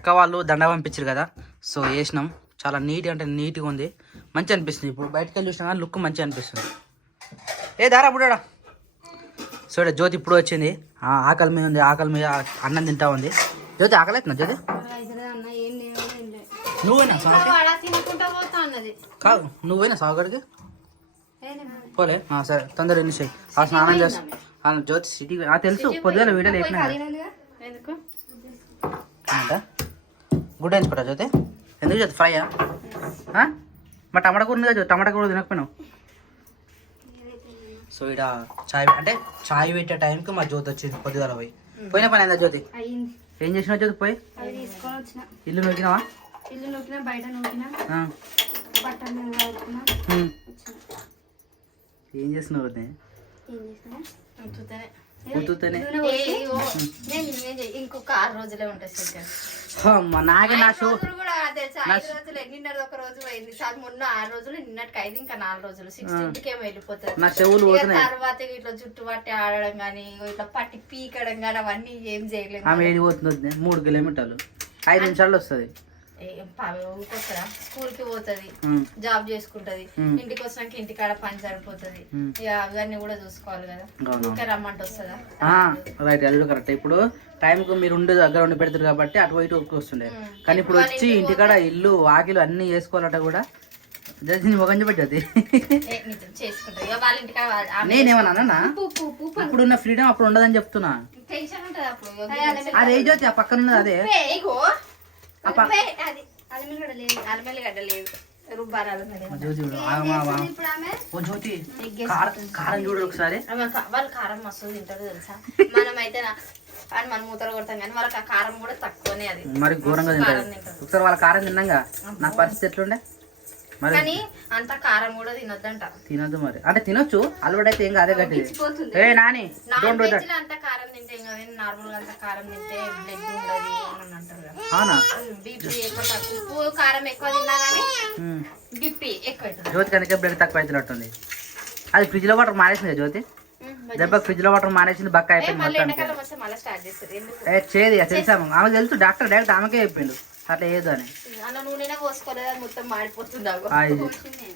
అక్క వాళ్ళు దండ పంపించారు కదా, సో వేసినాం. చాలా అంటే నీట్గా ఉంది, మంచిగా అనిపిస్తుంది. ఇప్పుడు బయటకు వెళ్ళి చూసినా కానీ లుక్ మంచిగా అనిపిస్తుంది. ఏ దారా బుడాడా. సో ఇక్కడ జ్యోతి ఇప్పుడు వచ్చింది, ఆకలి మీద ఉంది, ఆకలి మీద అన్నం తింటా ఉంది. జ్యోతి ఆకలి అవుతున్నా జ్యోతి? నువ్వేనా కాదు, నువ్వేనా సాగుడికి పోలే? సరే తొందర ఎన్ని చేయి, ఆ స్నానం చేస్తా. జ్యోతి సిటీ తెలుసు, పొద్దున వీడియోలు వేసినా. గుడ్ వేయించుకుంటా జ్యోతి. ఎందుకు జ్యోతి ఫ్రైయా? మా టమాటా కూర ఉంది కదా, టమాటా కూర తినకపోయినావు. సో ఇక్కడ చాయ్ అంటే చాయ్ పెట్టే టైంకి మా జ్యోతి వచ్చింది పొద్దుగాల. పోయిన పని అయిందా జ్యోతి? ఏం చేసినా జ్యోతి? పోయి ఇల్లు నూకినావా? ఏం చేస్తున్నావు? ఇంకొక 6 రోజులే ఉంటాయి. నాకే నా షో నిన్న ఒక రోజు పోయింది, మొన్న 6 రోజులు, నిన్నటికి 5, ఇంకా 4 రోజులు 16కి ఏమో వెళ్ళిపోతుంది. నా చెవులు తర్వాత ఇట్లా జుట్టు పట్టి ఆడడం గానీ, ఇట్లా పట్టి పీకడం గానీ అవన్నీ ఏం చేయలేదు. ఆమె వెళ్ళిపోతుంది 3 కిలోమీటర్లు, 5 నిమిషాల్లో వస్తుంది. ఊరికొస్తారా, స్కూల్ కి పోతుంది, జాబ్ చేసుకుంటది, ఇంటికి వచ్చినాక ఇంటికాడ పని సరిపోతుంది. ఇక అవన్నీ కూడా చూసుకోవాలి కదా, ఇంకా రమ్మంటే వస్తుందా? రైట్, అది కరెక్ట్. ఇప్పుడు టైంకు మీరు ఉండే దగ్గర ఉండి పెడతారు కాబట్టి అటు ఇటు వస్తుండే, కానీ ఇప్పుడు వచ్చి ఇంటికాడ ఇల్లు వాకిలు అన్ని చేసుకోవాలట కూడా. మొగంజ పెట్టది నేనేమన్నా ఇప్పుడున్న ఫ్రీడమ్ అప్పుడు ఉండదని చెప్తున్నా. అదే జ్యోతి ఆ పక్కన ఉన్నది, అదే కారం చూడు ఒకసారి. వాళ్ళు కారం మస్తు తింటారు తెలుసా, మనమైతే మనం మూతర కొడతాం కానీ వాళ్ళకి ఆ కారం కూడా తక్కువనే. అది మరి ఘోరంగా తింటారు. ఒకసారి వాళ్ళ కారం తిన్నాగా నా పరిస్థితి ఎట్లుండే మరి. కానీ అంత కారం కూడా తినొద్దంట. తినొద్దు మరి, అంటే తినొచ్చు, అలవాటైతే ఏం కాదే గట్టి. ఏ నాని అంత కారం తింటే ఏం కాదు, నార్మల్ గా అంత కారం తింటే బ్లడ్ ఉండదు అని అంటారు కదా. అవునా? బీపీ ఎక్కువ తక్కువ, ఉప్పు కారం ఎక్కువ తిన్నా కానీ బీపీ ఎక్కువ. జ్యోతికి అందుకే బ్లడ్ తక్కువ అవుతున్నట్టుంది. అది ఫ్రిడ్జ్ లో వాటర్ మానేసింది జ్యోతి, దెబ్బ ఫ్రిడ్జ్ లో వాటర్ మానేసింది, బక్క అయిపోయింది మొత్తం. చేది తెలుసా ఆమెకు తెలుసు, డాక్టర్ డైరెక్ట్ ఆమెకే చెప్పిండు అట్లా ఏదో అని.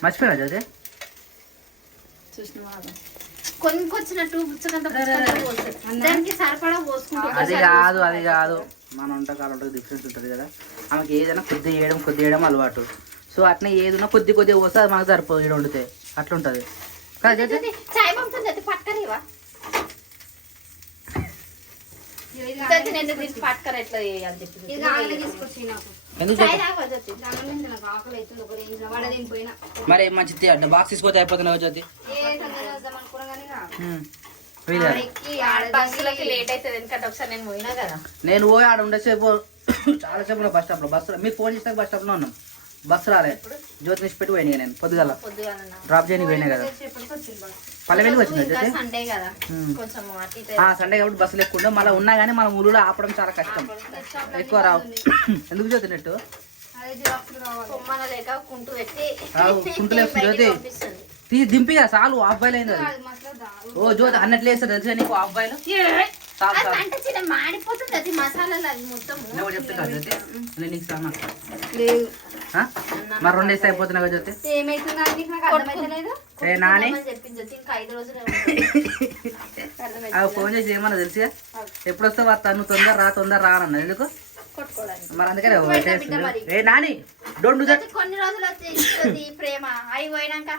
మర్చిపోయినా జ్యోతి? అది కాదు, అది కాదు, మన వంటకాలు డిఫరెన్స్ ఉంటుంది కదా. ఆమెకి ఏదైనా కొద్ది వేయడం అలవాటు. సో అట్లా ఏదైనా కొద్ది పోస్తే అది మాకు సరిపోదు, ఇక్కడ వండితే అట్లా ఉంటుంది. మరి మంచి బాక్స్ తీసుకొస్తే అయిపోతున్నా జ్యోతి. నేను పోయి ఆడ ఉండేసేపు చాలా సేపు బస్ స్టాప్ లో. బస్సు మీరు ఫోన్ చేస్తే బస్ స్టాప్ లో ఉన్నాం, బస్సు రాలే. జ్యోతి నుంచి పెట్టి పోయినాయి, నేను పొద్దుగల డ్రాప్ చేయని పోయినాయి కదా. పల్లె వచ్చింది జ్యోతి. సండే కాబట్టి బస్సులు ఎక్కువ ఉండవు, మళ్ళీ ఉన్నా కానీ మన ఊళ్ళో ఆపడం చాలా కష్టం, ఎక్కువ రావు. ఎందుకు జ్యోతి నెట్టు కుంటులు జ్యోతి తీసి దింపిగా చాలు, హాఫ్ బాయిల్ అయింది అది. ఓ జ్యోతి అన్నట్లు వేస్తారు తెలుసా నీకు, హాఫ్ బాయిల్ మరి 2 వేస్తే అయిపోతున్నా జ్యోతి. నాని ఫోన్ చేసి ఏమన్నా తెలుసుగా, ఎప్పుడు వస్తే నువ్వు తొందర రానన్నా. ఎందుకు మరి? అందుకనే నాని డోంట్ డూ దట్. కొన్ని రోజులు ప్రేమ అయిపోయినాక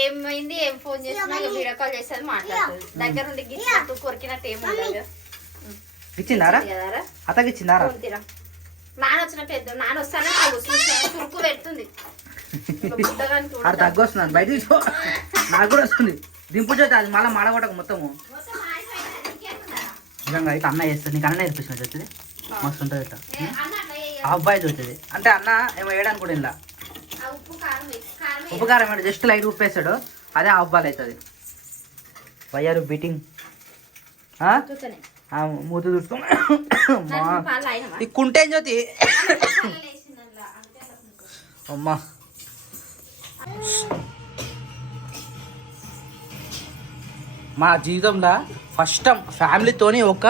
ఏమైంది, ఏం ఫోన్ చేసినా వీడియో కాల్ చేసేది, మాట్లాడుతుంది. దగ్గర ఉండి గిచ్చినట్టు కొరికినట్టు ఏముండదు. ఇచ్చిందారా అతకి? ఇచ్చిందారా? నాన్న వచ్చిన పెద్ద నాన్న వస్తానే చురుకు పెడుతుంది. అది తగ్గు వస్తుంది బయట, నాకు కూడా వస్తుంది. దింపు చేస్తే అది మళ్ళీ మాడగొట్టక మొత్తము. నిజంగా అయితే అన్న చేస్తుంది, నీకు అన్న నేర్పిస్తున్నా చెప్తుంది, మస్తు ఉంటుంది. ఇట్లా అబ్బాయి చూస్తుంది అంటే అన్న ఏమో వేయడానికి కూడా ఇలా ఉప్పు కారం అంటే జస్ట్ లైట్ ఉప్పు వేస్తాడు, అదే అబ్బాయిలు అవుతుంది. వయ్యారు బీటింగ్ మూత చూసుకో ఇక్కుంటే జ్యోతి. అమ్మా మా జీవితంలో ఫస్ట్ టైం ఫ్యామిలీతోని ఒక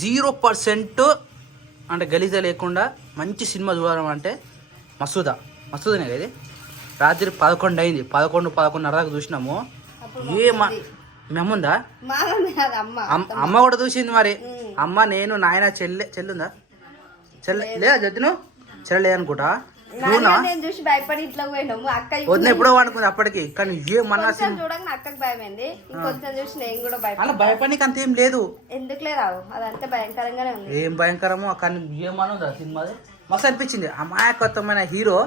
0% అంటే గలీజ లేకుండా మంచి సినిమా చూడడం అంటే మసూదనే కదా ఇది. రాత్రి 11 అయింది, 11:30 దాకా చూసినాము. మేముందా అమ్మ కూడా చూసింది మరి. అమ్మ, నేను, నాయన, చెల్లుందా? లేదా జొత్తును చెల్లె అనుకుంటా. వదిన ఎప్పుడో అనుకుంది అప్పటికి. కానీ ఏమన్నా అలా భయపడికి అంత ఏం లేదు. ఎందుకు లేదు, అదంతా భయంకరంగానే ఉంది. ఏం భయంకరమో కానీ ఏమన్నా సినిమా మస్తు అనిపించింది. అమాయకత్వమైన హీరో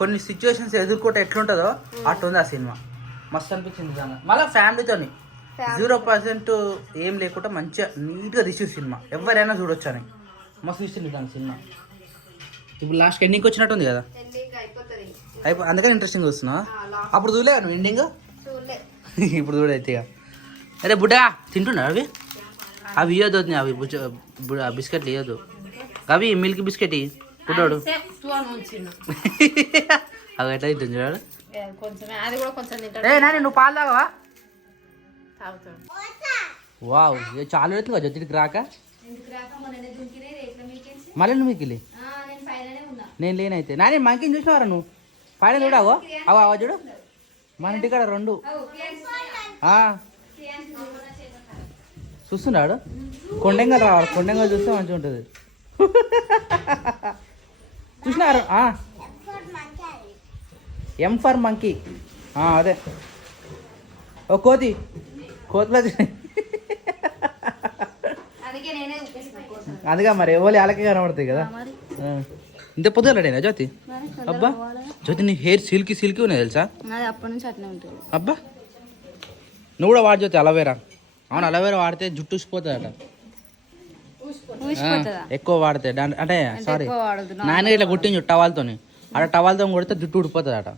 కొన్ని సిచ్యువేషన్స్ ఎదుర్కొంటే ఎట్లుంటుందో అట్టుంది ఆ సినిమా. మస్తు అనిపించింది మళ్ళీ ఫ్యామిలీతోని 0% ఏం లేకుండా మంచిగా నీట్గా రిసీవ్ సినిమా. ఎవరైనా చూడొచ్చు అని మస్తు ఇస్తుంది దాని సినిమా. ఇప్పుడు లాస్ట్ ఎండింగ్ వచ్చినట్టుంది కదా, అందుకని ఇంట్రెస్టింగ్ వస్తున్నా. అప్పుడు చూడలే నువ్వు ఎండింగ్? ఇప్పుడు చూడైతే ఇక. అరే బుడ్డా తింటున్నా అవి ఇవ్వద్దు, అవి బిస్కెట్లు ఇవ్వద్దు, అవి మిల్క్ బిస్కెట్ పుట్టాడు. అవి ఎట్లా తింటుంది చూడాడు. ఏ నాని నువ్వు పాలు తాగవా? వావ్, చాలా అవుతుంది కదా జొత్తికి రాక. మళ్ళీ నువ్వు మీకు నేను లేనైతే నాని మంకిని చూసినవారా నువ్వు? పైన చూడావో అవ చూడు, మన ఇంటి కాడ 2 చూస్తున్నాడు. కొండంగా రావాలి, కొండంగా చూస్తే మంచిగా ఉంటుంది. చూసినారు ఎం ఫర్ మంకీ, అదే ఓ కోతి అందుకే మరి ఓలి అలాగే కనబడతాయి కదా. ఇంత పొద్దులాడేనా జ్యోతి? అబ్బా జ్యోతి నీ హెయిర్ సిల్కీ ఉన్నాయి తెలుసా? అప్పటి నుంచి అట్లా ఉంటుంది. అబ్బా నువ్వు కూడా వాడు జ్యోతి అలవేరా. అవును, అలవేరా వాడితే జుట్టు ఊసిపోతుందట ఎక్కువ వాడితే. అంటే సారీ నాన్న ఇట్లా కొట్టించు టవాల్తో, అక్కడ టవాల్తో కొడితే జుట్టు ఊడిపోతుంది అట.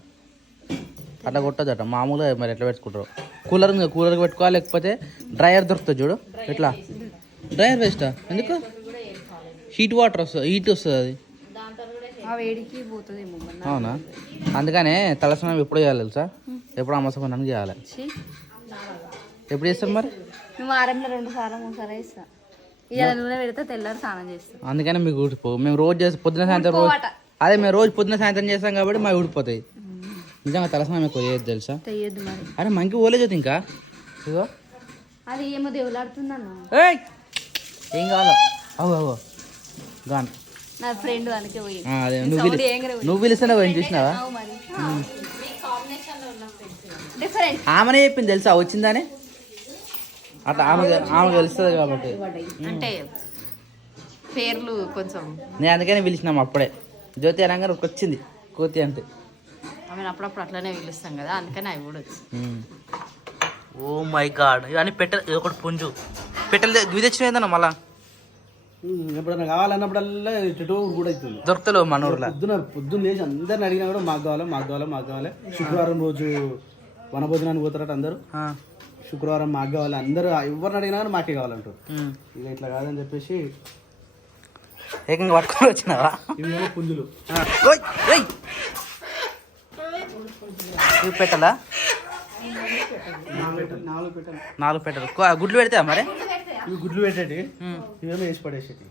అట్లా కొట్టదట మామూలుగా. మరి ఎట్లా పెట్టుకుంటారు? కూలర్కి పెట్టుకోవాలి, లేకపోతే డ్రైయర్ దొరుకుతుంది చూడు. ఎట్లా డ్రైయర్ వేస్టా? ఎందుకు? హీట్ వాటర్ వస్తుంది, హీట్ వస్తుంది అది. అవునా? అందుకనే తలస్నానం ఎప్పుడు చేయాలి తెలుసా? ఎప్పుడు అమ్మసమన్నాను చేయాలి. ఎప్పుడు చేస్తారు మరి? వారంలో 2 సార్లు 3 సార్లు వేస్తా. పెడితే తెల్లారి స్నానం చేస్తాం. అందుకనే మీకు ఊడిపో. మేము రోజు చేసి పొద్దున సాయంత్రం రోజు అదే మేము రోజు పొద్దున సాయంత్రం చేస్తాం కాబట్టి మాకు ఊడిపోతాయి. నిజంగా తలస్నానం ఎక్కువ చేయొద్దు తెలుసా? అరే మంకి ఓలేదు ఇంకా. ఇగో అది ఏమో దేవులాడుతుందన్న. ఏం కావాలో అవో గాన్ నా ఫ్రెండ్ అందుకే పోయి. అదే నువ్వు పిలుస్తున్నా పోయి చూసినావా? ఆమెనే చెప్పింది తెలుసా వచ్చిందని. అట్లా ఆమె తెలుస్తుంది కాబట్టి. అంటే పేర్లు కొంచెం నేను అందుకనే పిలిచినాము అప్పుడే. జ్యోతి అనగానే వచ్చింది కోతి అంటే. ఆమె అప్పుడప్పుడు అట్లనే పిలుస్తాం కదా, అందుకని అవి కూడా వచ్చి. ఓ మై గాడ్, ఇవన్నీ ఇది ఒకటి పుంజు పెట్టెలు ఇవి తెచ్చిపోయిందన్న. మళ్ళా ఎప్పుడైనా కావాలన్నప్పుడల్లా ఇటు కూడా అవుతుంది. దొరుకుతలేవు మన ఊర్లో. పొద్దున్న లేచి అందరిని అడిగినా కూడా మాకు కావాలి. శుక్రవారం రోజు వనభోజనానికి పోతారట అందరూ. శుక్రవారం మాకు కావాలి అందరూ. ఎవరిని అడిగినా కానీ మాకే కావాలంటారు. ఇక ఇట్లా కాదని చెప్పేసి ఏకంగా పట్టుకొని వచ్చినావా? ఇవి పుంజులు. ఇవి పెట్టలా? 4 పెట్టలు. గుడ్లు పెడతా మరి? ఇవి గుడ్లు పెట్టేటి, ఇవేమో వేసి పడేసేటి.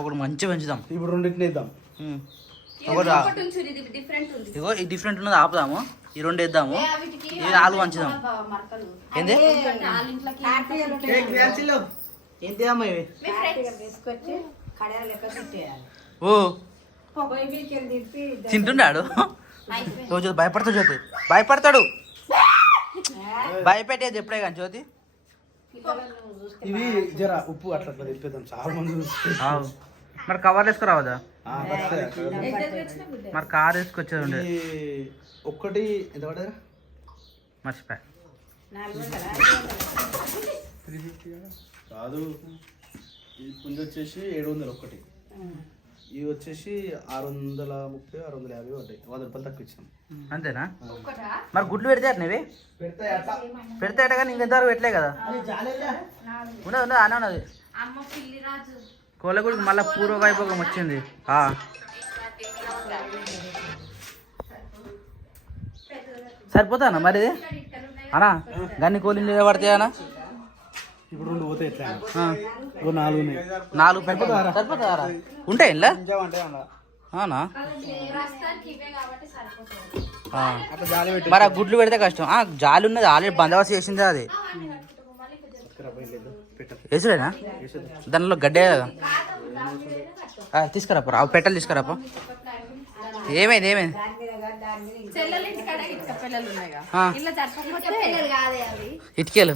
ఒకటి మంచిగా పెంచుదాం. ఇప్పుడు 2 ఇద్దాం. ఇగో ఈ డిఫరెంట్ ఉన్నది ఆపుదాము, ఈ 2 వేద్దాము, ఈ 4 మంచిదాం. ఏంది ఏంటి అమ్మా ఇవి? ఓ తింటున్నాడు రోజు. భయపడతాడు జ్యోతి, భయపెట్టేది ఎప్పుడే కానీ జ్యోతి. ఇవి జర ఉప్పు అట్లా తెప్పిద్దాం, చాలా మంది. మరి కవర్ వేసుకురావదా? మరి కార్ వేసుకొచ్చేది ఉండే. ఒక్కటి ఎంత పడదా? మర్చిపోయా. కాదు, ఈ పుంజు వచ్చేసి 700 ఒకటి. ఇవి వచ్చేసి 630 650 పడ్డాయి. 100 రూపాయలు తక్కువ ఇచ్చాం. అంతేనా? మరి గుడ్లు పెడితే అట్నేవి పెడితే అట కానీ ఇంకెంతవరకు పెట్టలే కదా. ఉన్నది అన్న ఉన్నది. కోళ్ళగుడికి మళ్ళీ పూర్వ వైభోగం వచ్చింది. సరిపోతా అన్న మరి ఇది అన్నా? గన్ని కోళ్ళు పడతాయి అన్న? ఇప్పుడు 2 పోతే ఎట్లా ఆ, 4 ఉన్నాయి 4 పెట్టాలి సరిపోతారా ఉంటాయి ఇలా అంటే అవునా ప్రస్తుతానికి ఇవే కాబట్టి సరిపోతుంది. ఆ. అట్లా జాలి పెట్టి మరి ఆ గుడ్లు పెడితే కష్టం జాలి ఉన్నది ఆల్రెడీ బందోబస్తు చేసింది అది వేసుడేనా దానిలో గడ్డే తీసుకురాపో ఆ పెట్టలు తీసుకురాపో ఏమైంది చెల్లెలు ఇంటికాడ ఇటుక పిల్లలు ఉన్నాయిగా ఆ. ఇలా జరపకపోతే పిల్లలు కాదే అవి ఇటుకేలు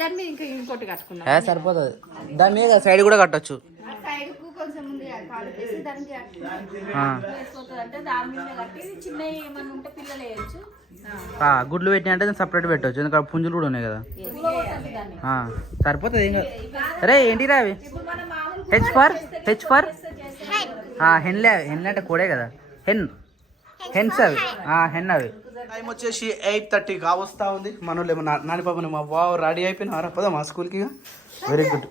దాని మీద ఇంకా ఇంకోటి కట్టుకున్నాం. సరిపోతుంది దాని మీద సైడ్ కూడా కట్టొచ్చు సైడ్ కు కొంచెం ఉంది కాలు వేసి దానికి ఆ. వేసిపోతుంది అంటే దాని మీద కట్టి చిన్నవి ఏమన్నా ఉంటే పిల్లలు వేయచ్చు. గుడ్లు పెట్టినా అంటే సపరేట్ పెట్టవచ్చు ఎందుకంటే పుంజులు కూడా ఉన్నాయి కదా సరిపోతుంది ఏం కాదు అరే ఏంటి అవి హెచ్ ఫర్ హెన్లే అంటే కోడే కదా హెన్స్ అవి హెన్ అవి టైం వచ్చేసి 8:30 కావస్తా ఉంది. మనోళ్ళు ఏమో నాని పాపని మా బావ రెడీ అయిపోయినా పదా మా స్కూల్కి. Very good.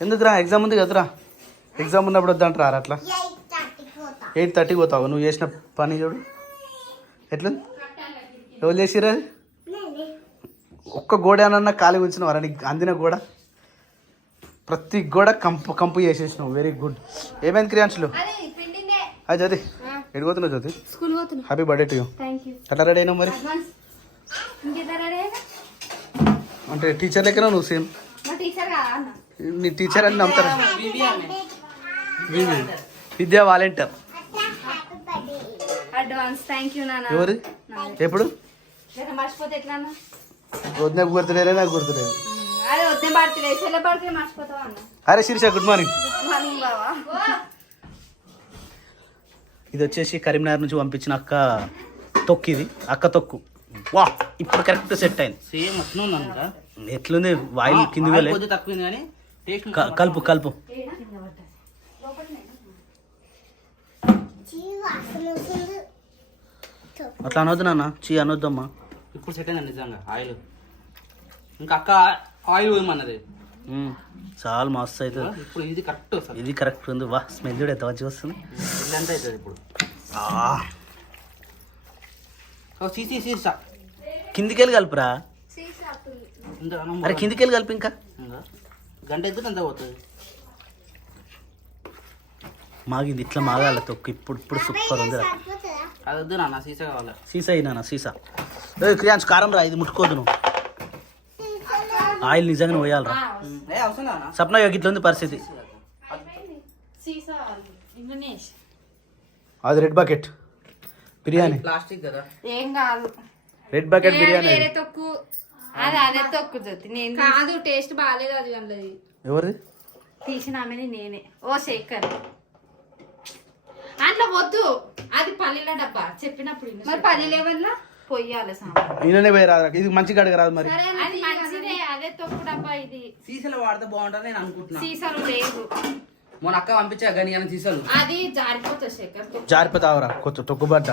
ఎందుకురా ఎగ్జామ్ ఉంది కదరా, ఎగ్జామ్ ఉన్నప్పుడు వద్దంటారా అట్లా 8:30 పోతావు. నువ్వు చేసిన పని చూడు ఎట్లా ఎవరు చేసిరా. ఒక్క గోడ అన్న ఖాళీ కూర్చున్నావారా నీకు అందిన గోడ ప్రతి గోడ కంపు చేసేసినావు. Very good. ఏమైంది క్రియాంశులు అది జ్యోతి ఎడిపోతున్నావు జ్యోతి? స్కూల్ పోతున్నా. Happy birthday to you. ఎట్లా రెడీ అయినావు మరి? అంటే టీచర్ లెక్కన నువ్వు సేమ్ నీ టీచర్ అని నమ్ముతారా? విద్యా వాలంటీర్. అడ్వాన్స్ థ్యాంక్ యూ నాన్న. ఎవరు ఎప్పుడు మర్చిపోతే ఎట్లా అన్న? వద్ద గుర్తులేరే నాకు గుర్తులేదు. అదే వద్దే పడుతుంది చెల్లె పడితే మర్చిపోతావా అన్న? అరే శిరీష గుడ్ మార్నింగ్. మార్నింగ్ బావా. ఇది వచ్చేసి కరీంనగర్ నుంచి పంపించిన అక్క తొక్కు. ఇది అక్క తొక్కు. వా ఇప్పుడు కరెక్ట్ సెట్ అయింది. సేమ్ అట్లా ఉందంట. ఎట్లుంది వాయిల్ కింది వెళ్ళే తక్కువ కానీ కలుపు కలుపు. అట్లా అనొద్దు నాన్న, చీ అనొద్దమ్మా. ఇప్పుడు సెట్ అయిందండి నిజంగా ఆయిల్. ఇంకా అక్క ఆయిల్ పోయమన్నది. చాలా మస్తు అవుతుంది ఇప్పుడు ఇది కరెక్ట్ వస్తుంది. ఇది కరెక్ట్ ఉంది. వా స్మెల్ కూడా ఎంత మంచిగా వస్తుంది. ఎంత అవుతుంది ఇప్పుడు? కిందికెళ్ళి కలుపురా. అరే కిందికెళ్ళి కలిపి ఇంకా గంట ఎద్దుకు అంత పోతుంది. మాగింది ఇట్లా మాగాల తొక్కు. ఇప్పుడు సూపర్ ఉంది. అది వద్దు నాన్న, సీసా కావాలి. సీసా అయినా సీసా. క్రియాంశ్ కారం రా, ఇది ముట్టుకోదు నువ్వు. ఆయిల్ నిజంగా పోయాలరా. అవసరం కాదా? సప్న ఇట్లా ఉంది పరిస్థితి. అది రెడ్ బకెట్ బిర్యానీ. ప్లాస్టిక్ కదా ఏం కాదు. Red bucket biryani. వేరే తొక్కు అది అదే తొక్కు జ్యోతి. నేను కాదు టేస్ట్ బాగాలేదు అది అన్నది. ఎవరిది తీసిన ఆమెని నేనే. ఓ శేఖర్ అట్లా వద్దు, అది పల్లీల డబ్బా చెప్పినప్పుడు. మరి పల్లీలు ఏమన్నా పొయ్యాలి సాంబార్. ఈయననే పోయి రాదు. ఇది మంచిగా అడగ రాదు మరి. అది మంచిదే, అదే తొక్కు డబ్బా. ఇది సీసాలు వాడితే బాగుంటుంది నేను అనుకుంటున్నా. సీసాలు లేదు. మొన్న అక్క పంపించా గని కానీ సీసాలు అది జారిపోతుంది శేఖర్. జారిపోతావరా కొంచెం తొక్కుబడ్డ.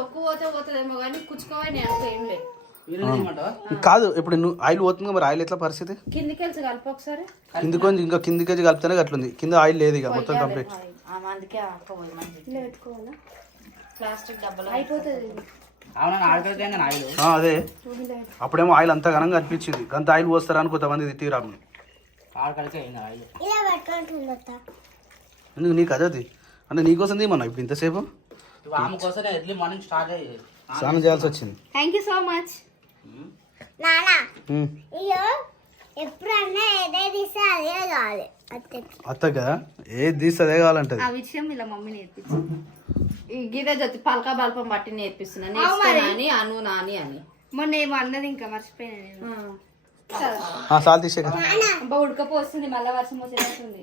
తొక్కు పోతే పోతుందేమో కానీ కుచ్చుకోవాలి. నేను అనుకో ఏం లేదు. కాదు ఇప్పుడు నువ్వు ఆయిల్ పోతుంది మరి. ఆయిల్ ఎట్లా పరిస్థితి? కిందికి వెళ్ళి కలిపి ఒకసారి. కిందికి ఇంకా కిందికి కలిపితేనే అట్లుంది. కింద ఆయిల్ లేదు ఇక మొత్తం కంప్లీట్. అందుకే పెట్టుకోవాలా ప్లాస్టిక్ డబ్బాలో అయిపోతుంది. అవునా ఆడిపోతే ఆయిల్. అదే అప్పుడేమో ఆయిల్ అంత ఘనంగా అనిపించింది. అంత ఆయిల్ పోస్తారా అని కొంతమంది తీరాము. ఆడకడికే అయింది ఆయిల్. ఎందుకు నీకు అదే అది అంటే నీకోసం తీమన్నా ఇప్పుడు ఇంతసేపు ఆమె కోసం ఎర్లీ మార్నింగ్ స్టార్ట్ అయ్యేది. స్నానం చేయాల్సి వచ్చింది. Thank you so much. ఎప్పుడన్నా ఏదే తీస్తే అదే కావాలి అత్తగా ఏది తీస్తే అదే కావాలంటది. ఆ విషయం ఇలా మమ్మీ నేర్పించింది. గీత జ్యోతి పలక బల్పం బట్టి నేర్పిస్తున్నా. నేర్చుకున్నాని అను నాని అని మొన్న ఏమో అన్నది ఇంకా మర్చిపోయాను. సాల్ తీసే కదా అబ్బా ఉడకపోస్తుంది, మళ్ళీ వర్షం వచ్చేస్తుంది.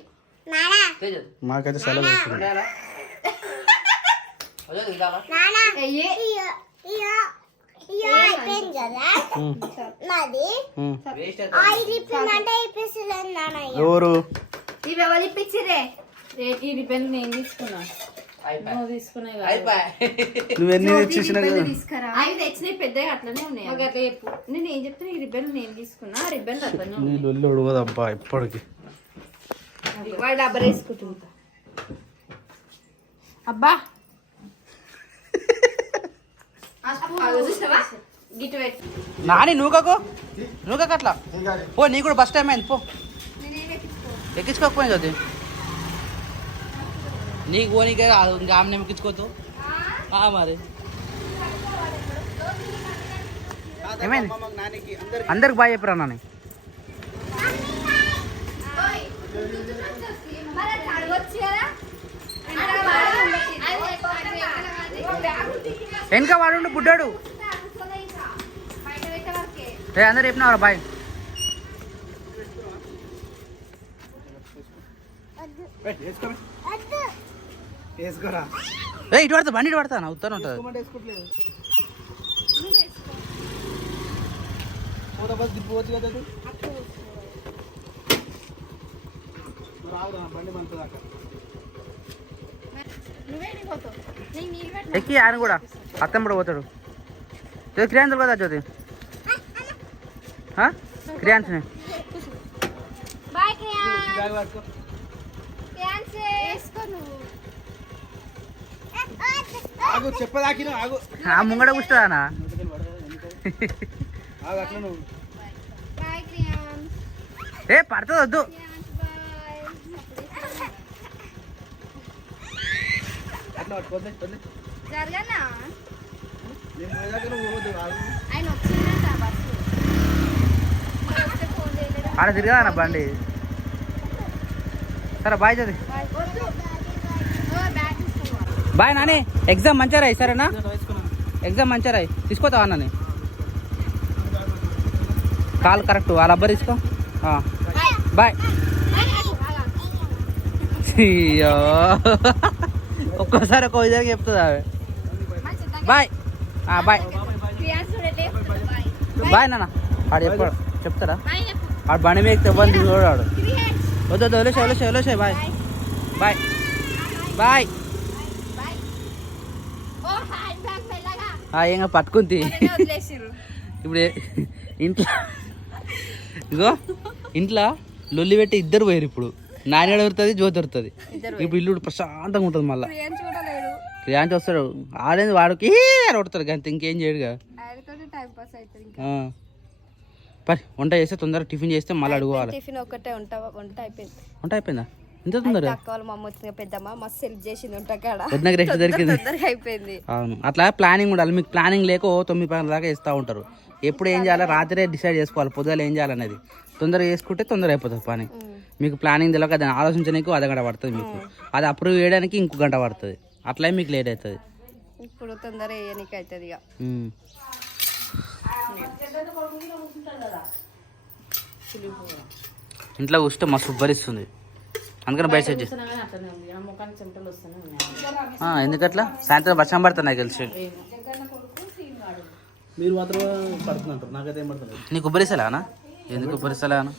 మాకైతే సెలవు వస్తుంది. అయిపోయింది కదా నాది ఆయిల్ ఇప్పిందంటే ఇప్పిస్తుంది నాన్న. ఎవరు ఇవి ఎవరు ఇప్పించిరే? ఈ రిబ్బన్ నేను తీసుకున్నా. నువ్వెన్ని తెచ్చేసినా కదా. అవి తెచ్చినాయి పెద్దగా అట్లనే ఉన్నాయి. అట్లా చెప్పు. నేను ఏం చెప్తున్నా, ఈ రిబ్బన్ నేను తీసుకున్నా. ఆ రిబ్బన్ అట్లనే నీ లొల్లి ఉడవదబ్బా ఎప్పటికి. వాడు డబ్బర్ వేసుకుంటుంటా. అబ్బా గిట్టు పెట్టు. నాని నూకకు అట్లా పో, నీ కూడా బస్ టైం అయింది పో. ఎక్కించుకోకపోయింది అది నీకు పోనీకే రాదు, ఇంకా ఆమె ఎక్కించుకోవద్దు మరి. ఏమైంది అందరికి బాగా చెప్పరా నాని. వెనక వాడు బుడ్డాడు. అందరు చెప్పినావరా బాయ్. వేసుకోరా ఇటు పడతా బండి, ఇటు పడతా ఉత్తరం ఉంటుంది. బస్ దిప్పుకోవచ్చు కదా రావురా బండి మనతో దాకా. ఎక్కి ఆయన కూడా అత్తంపడు పోతాడు. క్రియాంతులు కదా జ్యోతి, క్రియాంత్ని ఆగు చెప్పదాకి ఆగు. ఆ ముంగడ కూర్చోదానా. ఆగు అట్లా నువ్వు ఏ పడుతుంది వద్దు. అట్లా పట్టుకోద్దు జరగనా నేను పోయేదాకా నువ్వు పోవద్దు. ఆగు ఆయన వచ్చిందంట బస్సు. ఆడ తిరగదానా బండి. సరే బాయ్ చదివి. బాయ్ నాని, ఎగ్జామ్ మంచిగా రాయి సరేనా. ఎగ్జామ్ మంచిగా రాయి, తీసుకోతావా అన్నని. కాల్ కరెక్ట్ వాళ్ళ అబ్బర్ తీసుకో. బాయ్. అయ్యో ఒక్కోసారి ఒక్కో విధంగా చెప్తుంది ఆమె. బాయ్ బాయ్ బాయ్ నాన్న. ఆడు చెప్పాడు చెప్తారా, ఆడు బండి మీద ఇవ్వండి చూడాడు. వద్దు వదిలేసాయి బాయ్ బాయ్ బాయ్. ఏం పట్టుకుంది ఇప్పుడు ఇంట్లో. ఇగో ఇంట్లో లొల్లి పెట్టి ఇద్దరు పోయారు. ఇప్పుడు నాని దొరుకుతుంది, జ్యోతి దొరుకుతుంది. ఇప్పుడు ఇల్లు ప్రశాంతంగా ఉంటుంది. మళ్ళీ క్రియాంతి వస్తాడు, ఆడేది వాడికి కొడతాడు అంతే, ఇంకేం చేయడుగా. పరి వంట చేస్తే తొందరగా టిఫిన్ చేస్తే మళ్ళీ అడుగువాలి. టిఫిన్ ఒకటే వంట అయిపోయిందా ఇంత తొందరగా? మా అమ్మ వచ్చింది పెద్దమ్మ మస్తు హెల్ప్ చేసింది వంట కాడ. వద్దకు రెస్ట్ దొరికింది. తొందరగా అయిపోయింది. అవును, అట్లా ప్లానింగ్ ఉండాలి. మీకు ప్లానింగ్ లేక 9 పనుల దాకా ఇస్తూ ఉంటారు. ఎప్పుడు ఏం చేయాలో రాత్రే డిసైడ్ చేసుకోవాలి, పొద్దుగాల ఏం చేయాలనేది. తొందరగా చేసుకుంటే తొందరగా అయిపోతుంది పని. మీకు ప్లానింగ్ తెలియక దాన్ని ఆలోచించడానికి అర్ధగంట పడుతుంది మీకు. అది అప్రూవ్ చేయడానికి ఇంకో గంట పడుతుంది. అట్లా మీకు లేట్ అవుతుంది. ఇప్పుడు తొందరగా వేయడానికి అవుతుంది ఇక. ఇంట్లో కూర్చుంటే మస్తు ఉబ్బరిస్తుంది, అందుకని బయట సెట్ చేసి. ఎందుకట్లా సాయంత్రం వర్షం పడుతుంది నాకు తెలిసి. మీరు మాత్రం పడుతుందంటారు, నాకైతే ఏం పడుతుంది. నీకు ఉబ్బరిస్తలేనా? ఎందుకు ఉబ్బరిస్తలేనా?